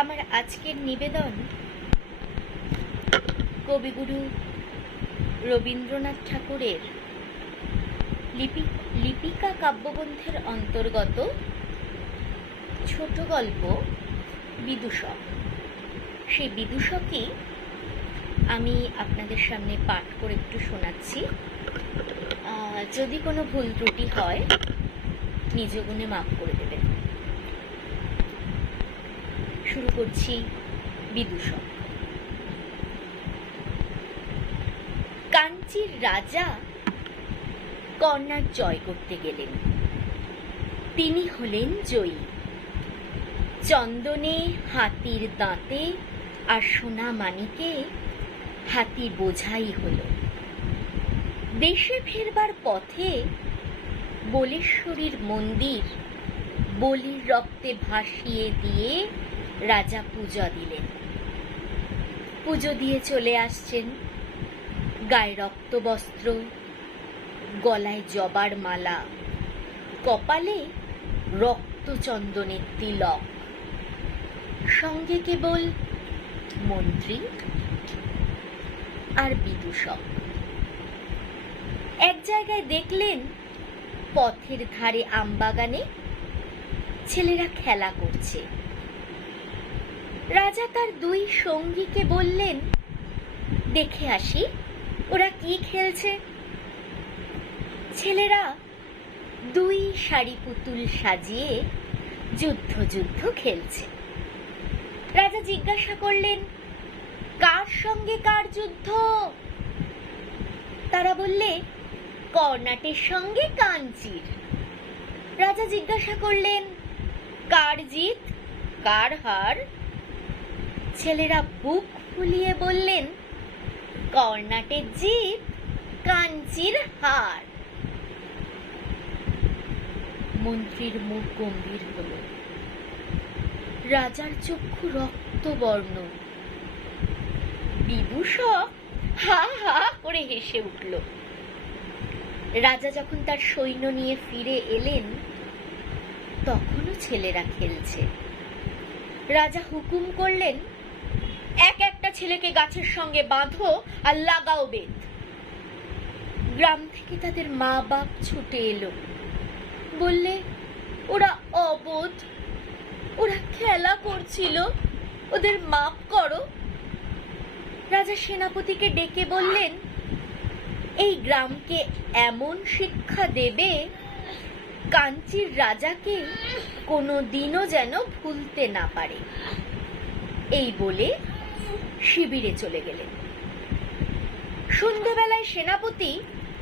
আমার আজকের নিবেদন কবিগুরু রবীন্দ্রনাথ ঠাকুরের লিপি, লিপিকা কাব্যগ্রন্থের অন্তর্গত ছোট গল্প বিদূষক। সেই বিদূষকই আমি আপনাদের সামনে পাঠ করে একটু শোনাচ্ছি। যদি কোনো ভুল ত্রুটি হয়, নিজ গুণে মাফ করে দেবেন। শুরু করছি বিদূষক। কাঞ্চির রাজা কর্ণার জয় করতে গেলেন। তিনি হলেন জয়ী। চন্দনে হাতির দাঁতে আর সোনা মানিকে হাতি বোঝাই হলো। দেশে ফেরবার পথে বলেশ্বরীর মন্দির বলির রক্তে ভাসিয়ে দিয়ে রাজা পূজা দিলেন। পুজো দিয়ে চলে আসছেন। গায়ে রক্তবস্ত্র গলায় জবার মালা, কপালে রক্তচন্দনের তিলক। সঙ্গে কেবল মন্ত্রী আর বিদূষক। এক জায়গায় দেখলেন পথের ধারে আমবাগানে ছেলেরা খেলা করছে। রাজা তার দুই সঙ্গীকে বললেন, দেখে আসি, ওরা কি খেলছে? ছেলেরা দুই শাড়ি পুতুল সাজিয়ে যুদ্ধ যুদ্ধ খেলছে। রাজা জিজ্ঞাসা করলেন, কার সঙ্গে কার যুদ্ধ? তারা বললে, কর্ণাটের সঙ্গে কাঞ্চির। রাজা জিজ্ঞাসা করলেন, কার জিত, কার হার? ছেলেরা বুক ফুলিয়ে বললেন কর্ণাটের জিত কাঞ্চির হার। মন্ত্রীর মুখ গম্ভীর হল। রাজার চক্ষু রক্তবর্ণ। বিভূষক হা হা করে হেসে উঠল। রাজা যখন তার সৈন্য নিয়ে ফিরে এলেন, তখনও ছেলেরা খেলছে। রাজা হুকুম করলেন এক একটা ছেলেকে গাছের সঙ্গে বাঁধো আর লাগাও বেত। গ্রাম থেকে তাদের মা বাপ ছুটে এলো। বললে, ওরা অবোধ। ওরা খেলা করছিল। ওদের মাপ করো। রাজা সেনাপতিকে ডেকে বললেন, এই গ্রামকে এমন শিক্ষা দেবে, কাঞ্চির রাজাকে কোনো দিনও যেন ভুলতে না পারে। এই বলে শিবিরে চলে গেলেন। সন্ধ্যেবেলায় সেনাপতি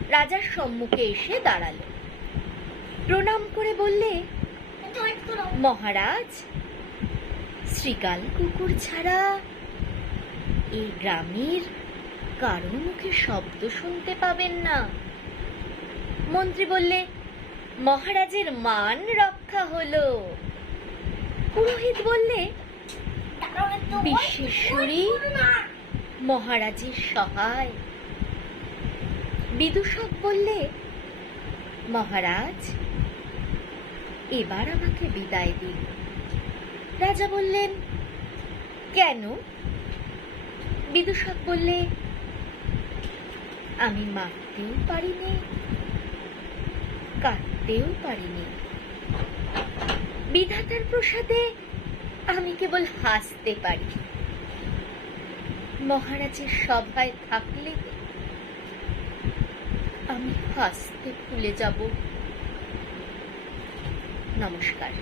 রাজার সম্মুখে এসে দাঁড়াল প্রণাম করে বললে, মহারাজ, শ্রীকাল কুকুর ছাড়া এই গ্রামের কারও মুখে শব্দ শুনতে পাবেন না। মন্ত্রী বললে, মহারাজের মান রক্ষা হলো। পুরোহিত বললে বিশ্বেশ্বরী মহারাজের সহায়। বিদূষক বললে, মহারাজ, এবার আমাকে বিদায় দিন। রাজা বললেন, কেন? বিদূষক বললে, আমি মারতেও পারিনি, কাটতেও পারিনি। বিধাতার প্রসাদে আমি কেবল হাসতে পারি। মহারাজের সভায় থাকলে আমি হাসতে ভুলে যাব। নমস্কার।